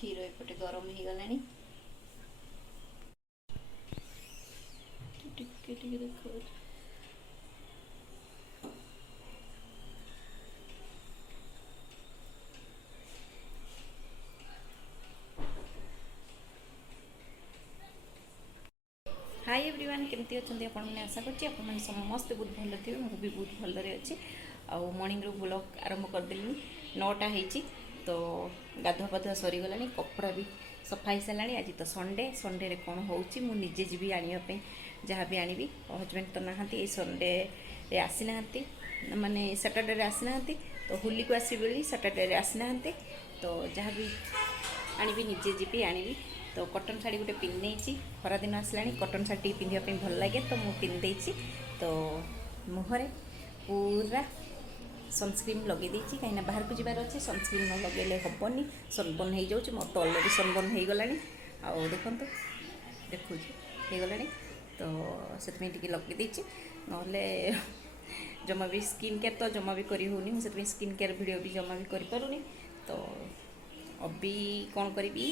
क्षीर एपटे गरम हो गला देखो हाय एवरीवन केमती अच्छा आपण मैंने आशा करते समस्ते बहुत भल थे मुझे भी बहुत भलरे अच्छी आउ मॉर्निंग रो ब्लॉग आरंभ करदेली 9टा होती तो गाधुआ पाधुआ सरीगला कपड़ा भी सफा हो सारा आज तो संडे संडे कौन होची मु निजे जी आने जहाँ भी आनी हजबैंड तो नहांती ये संडे आसी ना माने सैटरडे आसी ना तो होली को आसबे बोली सैटरडे आसी ना तो जहाँ भी आनी निजे जी आनी तो कटन शाढ़ी गोटे पिंधि खरा दिन आसला कटन शाढ़ी पिंधापी भल लगे तो मुझे पिंधि तो मुहरे पूरा सनस्क्रीन लगे कहीं बाहर को जबार अच्छे सनस्क्रीन न लगे हेनी सनबर्न हो जाऊँ मोर तो अलरेडी सनबर्न हो गला आउ देखो देखो गला तो से लगे ना जमा भी स्किन केयर तो जमा भी करी होनी से स्किन केयर वीडियो भी जमा भी करी पारुनी तो अभी कौन करी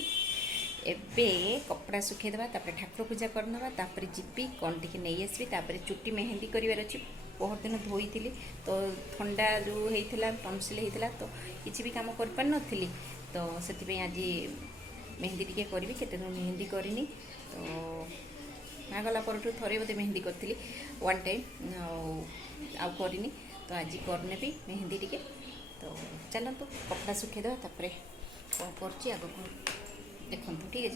एबे कपड़ा सुखेदेवा ठाकुर पूजा करनवा जीपी कौन टी नहीं आसबि चुट्टी मेहंदी करार अच्छी पहर दिन धोई तो ठंडा जो होता टनसिल होता तो किसी भी कम कर नी तो से आज मेहंदी टी करी केते दिन मेहंदी करनी तो माँ गला पर थे बोते मेहंदी करी वन टाइम आउ करनी तो आज करने भी मेहंदी टी तो चलतु कपड़ा सुखेदेवा कौन कर आग को देखो ठीक है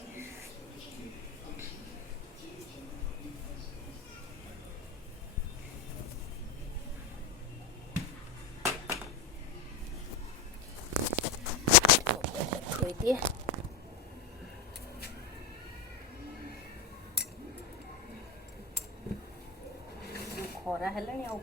दिए खरा है जमा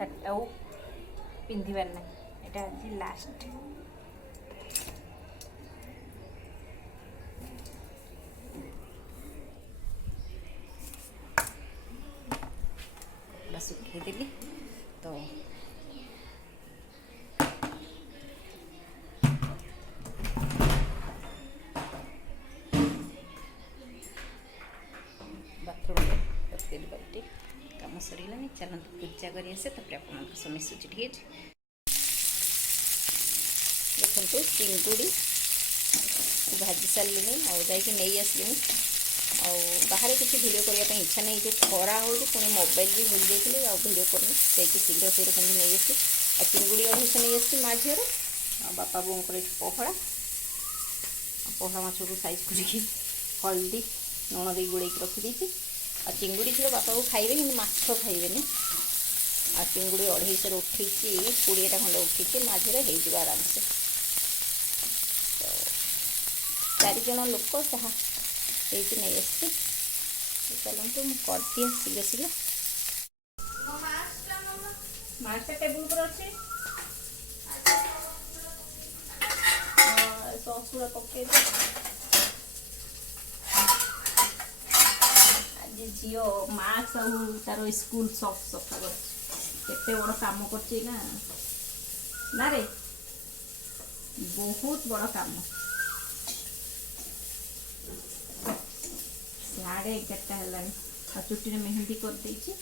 सार्टा पिंधार ना यहाँ आज लास्ट सुखेदेली तो बाथरूम बाल्टी कम सरीगला चलते पूजा कर आसे आप मिशुची ठीक देखो चिंगुड़ी भाजी सारे नहीं आसली बाहर किसी वीडियो करने इच्छा नहीं जो खरा हो पुणी मोबाइल भी भूल जाइए वीडियो करनी शीघ्र से नहीं आसी आ चिंगुड़ी अढ़ेश नहीं आसी माँ झीर बापा बोर पहड़ा पहड़ा माछ को साइज कर हल्दी लुण दे गोल रखीदी आ चिंगुड़ी झील बापा को खाइबे कि माछ खाइबे आ चिंगुड़ी अढ़ेश उठी 20टा खंडे उठी माँ झीर हो आराम से तो 4 जन लोक जहाँ नहीं आसी चलते मुझे कर दिए शीघ्र शीघ्र मार्चा टेबुल पर अच्छे ससुरा पकई आज झील मार्क्स तार स्कूल सब सफा करते बड़ काम कर बहुत बड़ काम 11:30 हेलानी आ चुटी रे मेहंदी कर देछि।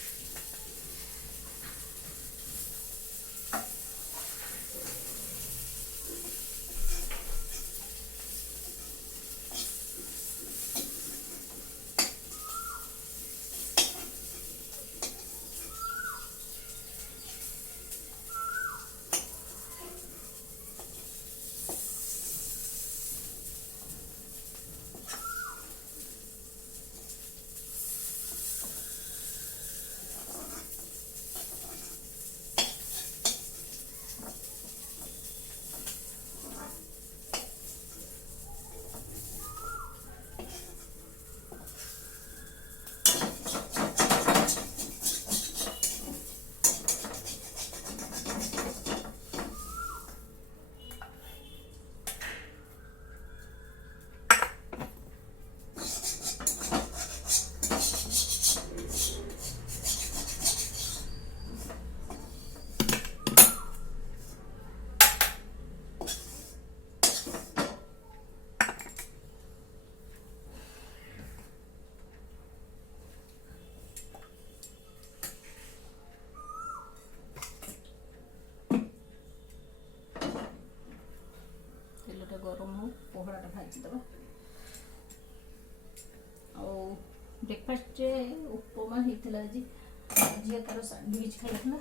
गरम हो पहड़ाटा भाजीदबा। ब्रेकफास्ट उपमा होता आज झील तार सैंडविच खाइला।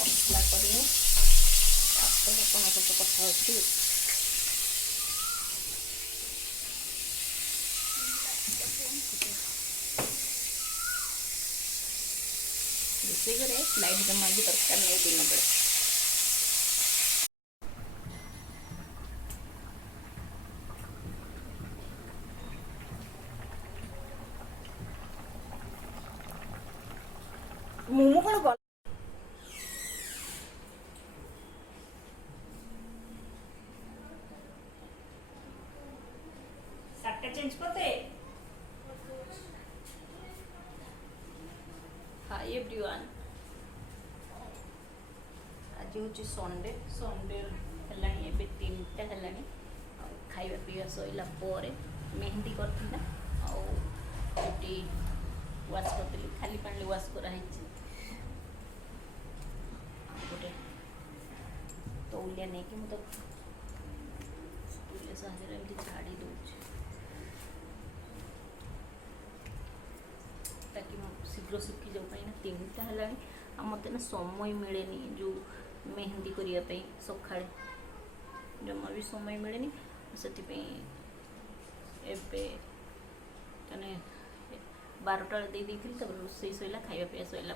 मसला करेंगे कथा अच्छी रोषे घरे लाइट जमा भी दरकार नहीं दिन बेले मोमो कौन चेंज करते। हाय एवरीवन, आज हूँ संडे है 3टा है खाଇବା ପିଇବା ସଇଲା ପରେ मेहंदी करथिला चुटी वाश करदेली खाली पानी वाश कराई गोटे तौलिया नहीं कि मुझे तौलिया साहाଯ୍य एमती छाड़ी दूसरी ताकि शीघ्र सुखी जाऊ ना 3टा है मत ना समय मिले जो मेहंदी करने सका जमा भी समय मिले से मैंने 12टा दे दी रोसई सैला खाଇବା पिया सैला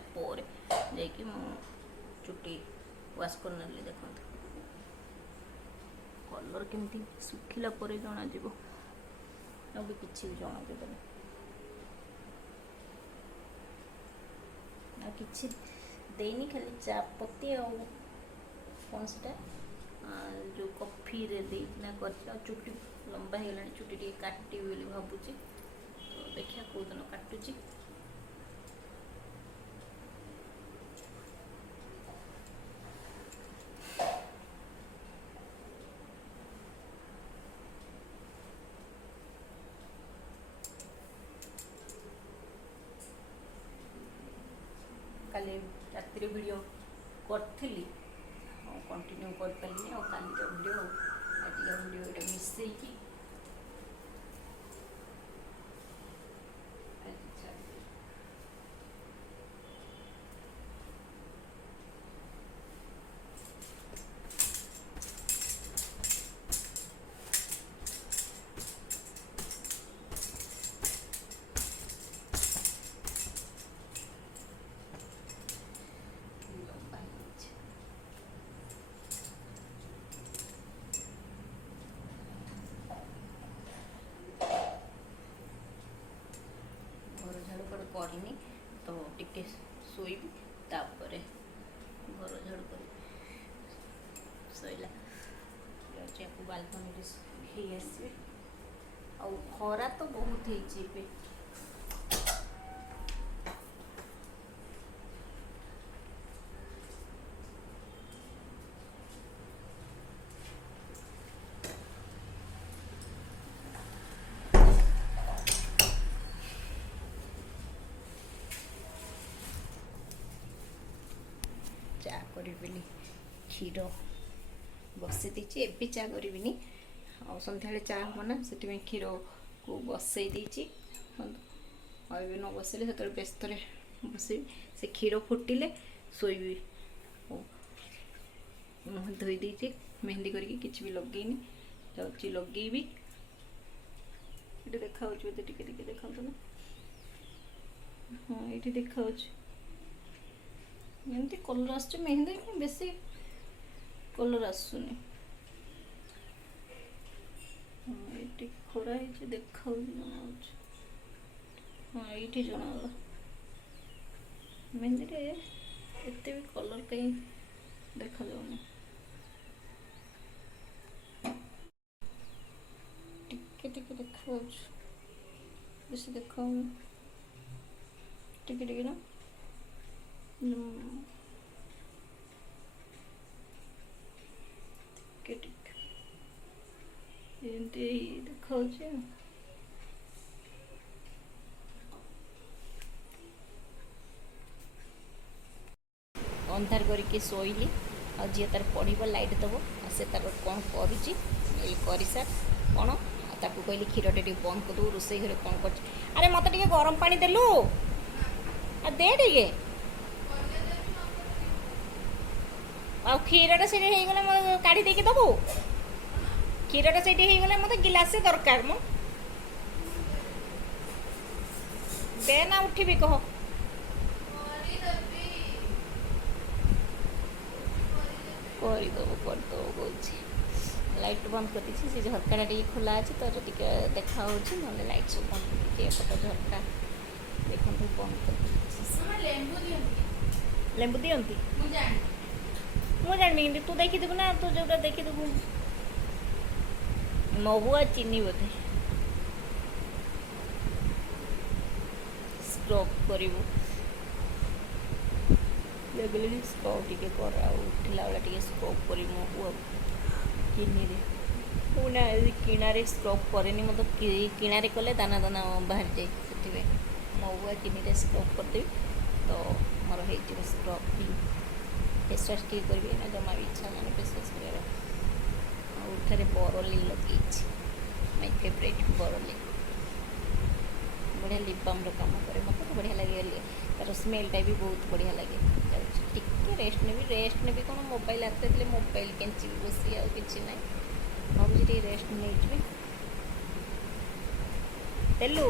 जाकि चुटी वाश कर ना देखो कलर केमती सुखिला जना जीव अभी किसी भी जना देदेनि किसी देनी खाली चा पत्ती कौन से जो कॉफी रे देना कर चुटी लंबा हो गला चुटी टे काटी बोली भावुची तो देखिए कौ दिन काटुची काली रात्रि वीडियो करी कंटिन्यू कर पारे और काली वीडियो आज वीडियो ये मिसई ଟିକେ ଶୋଇବି, ତାପରେ ଘର ଝାଡ଼ୁ କରିବି, ଶୋଇଲା ଯାଉଛି ଆକୁ ବାଲକୋନିରେ ହେଇ ଆସିବି। ଆଉ ଖରା ତ ବହୁତ ହେଇଛି ଏବେ। ଚା କରିବିନି, କ୍ଷୀର ବସେଇ ଦେଇଛି, ଏବେ ଚା କରିବିନି, ଆଉ ସନ୍ଧ୍ୟାବେଳେ ଚା ହେବ ନା, ସେଥିପାଇଁ କ୍ଷୀରକୁ ବସେଇ ଦେଇଛି। ଆଉ ଏବେ ନ ବସେଇଲେ ସେତେବେଳେ ବ୍ୟସ୍ତରେ ବସେଇବି। ସେ କ୍ଷୀର ଫୁଟିଲେ ଶୋଇବି। ମୁହଁ ଧୋଇ ଦେଇଛି, ମେହେନ୍ଦି କରିକି କିଛି ବି ଲଗେଇନି, ଯାଉଛି ଲଗେଇବି। ଏଠି ଦେଖାଉଛି ବୋଧେ, ଟିକେ ଟିକେ ଦେଖାନ୍ତୁ ନା, ହଁ ଏଇଠି ଦେଖାଉଛି। ଏମିତି କଲର୍ ଆସୁଛି ମେହେନ୍ଦି, ବେଶୀ କଲର୍ ଆସୁନି। ହଁ ଏଇଠି ଖରା ହେଇଛି, ଦେଖାଉଛି, ଜଣାଉଛି। ହଁ ଏଇଠି ଜଣାଗଲା। ମେହେନ୍ଦିରେ ଏତେ ବି କଲର୍ କାହିଁ ଦେଖାଯାଉନି। ଟିକେ ଟିକେ ଦେଖାଯାଉଛି, ବେଶୀ ଦେଖାଉନି। ଟିକେ ଟିକେ ନା, ଟିକେ ଟିକେ ଏମିତି ଦେଖାଉଛି। ଅନ୍ଧାର କରିକି ଶୋଇଲି, ଆଉ ଝିଅ ତାର ପଢ଼ିବ, ଲାଇଟ୍ ଦେବ, ଆଉ ସେ ତାର କ'ଣ କରୁଛି ଏଇ କରିସାର କ'ଣ, ଆଉ ତାକୁ କହିଲି କ୍ଷୀରଟା ଟିକେ ବନ୍ଦ କରିଦେବୁ, ରୋଷେଇ ଘରେ କ'ଣ କରୁଛି। ଆରେ ମୋତେ ଟିକେ ଗରମ ପାଣି ଦେଲୁ, ଆଉ ଦେ ଟିକେ। ଆଉ କ୍ଷୀରଟା ସେଇଠି ହେଇଗଲେ ମୋତେ କାଢ଼ି ଦେଇକି ଦେବୁ। କ୍ଷୀରଟା ସେଇଠି ହେଇଗଲେ ମୋତେ ଗିଲାସେ ଦରକାର ମ। ଦେ ନା, ଉଠିବି କହ। କରିଦେବୁ କହୁଛି। ଲାଇଟ୍ ବନ୍ଦ କରିଦେଇଛି, ସେ ଝରକାଟା ଟିକେ ଖୋଲା ଅଛି ତ ଟିକେ ଦେଖା ହେଉଛି, ନହେଲେ ଲାଇଟ୍ ସବୁ ବନ୍ଦ କରିଦେଇଛି। ଏପଟ ଝରକା ଦେଖନ୍ତୁ ବନ୍ଦ କରିଦେଇଛି। ଲେମ୍ବୁ ଦିଅନ୍ତି, ମୁଁ ଜାଣିବି କିନ୍ତୁ ତୁ ଦେଖିଥିବୁ ନା, ତୁ ଯେଉଁଟା ଦେଖିଥିବୁ। ମହୁ ଆଉ ଚିନି ବୋଧେ ସ୍କ୍ରବ୍ କରିବୁ, ଲାଗିଲେ ସ୍କ୍ରବ୍ ଟିକେ କର, ଆଉ ଉଠିଲା ବେଳେ ଟିକେ ସ୍କ୍ରବ୍ କରିବୁ ମହୁ ଆଉ ଚିନିରେ। ମୁଁ ନା କିଣାରେ ସ୍କ୍ରବ୍ କରେନି, ମୋତେ କିଣାରେ କଲେ ଦାନା ଦାନା ବାହାରିଯାଏ, ସେଥିପାଇଁ ମହୁ ଆଉ ଚିନିରେ ସ୍କ୍ରବ୍ କରିଦେବି ତ ମୋର ହେଇଯିବ ସ୍କ୍ରବ୍। ଫେସ୍ ୱାଶ୍ ଟିକେ କରିବି ନା, ଜମା ବି ଇଚ୍ଛା ହେଲାନି ଫେସ୍ ୱାଶ୍ କରିବା। ଆଉ ଏଠାରେ ବରଲି ଲଗେଇଛି, ମାଇ ଫେଭରେଟ୍ ବରଲି, ବଢ଼ିଆ ଲିପ୍ ବାମ୍ର କାମ କରେ, ମୋତେ ତ ବଢ଼ିଆ ଲାଗେ, ତା'ର ସ୍ମେଲ୍ଟା ବି ବହୁତ ବଢ଼ିଆ ଲାଗେ। ଯାଉଛି ଟିକେ ରେଷ୍ଟ ନେବି କ'ଣ, ମୋବାଇଲ୍ ହାତରେ ଥିଲେ ମୋବାଇଲ୍ କେଞ୍ଚିବି ବସି, ଆଉ କିଛି ନାହିଁ। ଭାବୁଛି ଟିକେ ରେଷ୍ଟ ନେଇଯିବି। ତେଲୁ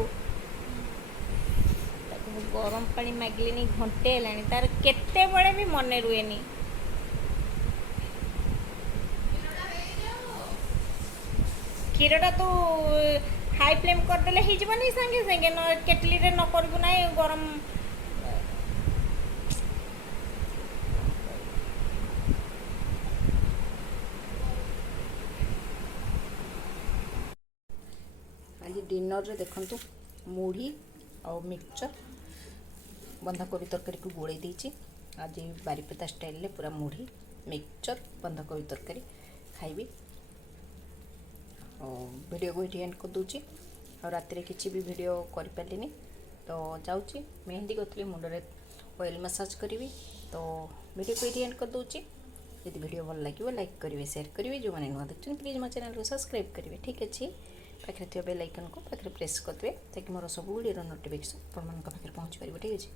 ତାକୁ ମୁଁ ଗରମ ପାଣି ମାଗିଲିଣି ଘଣ୍ଟେ ହେଲାଣି, ତାର କେତେବେଳେ ବି ମନେ ରୁହେନି। କ୍ଷୀରଟା ତୁ ହାଇ ଫ୍ଲେମ୍ କରିଦେଲେ ହେଇଯିବନି ସାଙ୍ଗେ ସାଙ୍ଗେ, କେଟଲିରେ ନ କରିବୁ ନାହିଁ ଗରମ। ଆଜି ଡିନରରେ ଦେଖନ୍ତୁ, ମୁଢ଼ି ଆଉ ମିକ୍ସଚର, ବନ୍ଧାକୋବି ତରକାରୀକୁ ଗୋଳେଇ ଦେଇଛି। ଆଜି ବାରିପଦା ଷ୍ଟାଇଲରେ ପୁରା ମୁଢ଼ି ମିକ୍ସଚର ବନ୍ଧାକୋବି ତରକାରୀ ଖାଇବି। ଆଉ ଭିଡ଼ିଓକୁ ଏଠି ଏଣ୍ଡ କରିଦେଉଛି। ଆଉ ରାତିରେ କିଛି ବି ଭିଡ଼ିଓ କରିପାରିଲିନି, ତ ଯାଉଛି ମେହେନ୍ଦି କରିଥିଲି, ମୁଣ୍ଡରେ ଅଏଲ୍ ମସାଜ କରିବି। ତ ଭିଡ଼ିଓକୁ ଏଠି ଏଣ୍ଡ କରିଦେଉଛି। ଯଦି ଭିଡ଼ିଓ ଭଲ ଲାଗିବ ଲାଇକ୍ କରିବେ, ସେୟାର କରିବେ, ଯେଉଁମାନେ ନୂଆ ଦେଖୁଛନ୍ତି ପ୍ଲିଜ୍ ମୋ ଚ୍ୟାନେଲକୁ ସବସ୍କ୍ରାଇବ୍ କରିବେ। ଠିକ୍ ଅଛି, ପାଖରେ ଥିବା ବେଲ୍ ଆଇକନ୍କୁ ପାଖରେ ପ୍ରେସ୍ କରିଦେବେ, ତାକି ମୋର ସବୁ ଭିଡ଼ିଓର ନୋଟିଫିକେସନ୍ ଆପଣମାନଙ୍କ ପାଖରେ ପହଞ୍ଚିପାରିବ। ଠିକ୍ ଅଛି।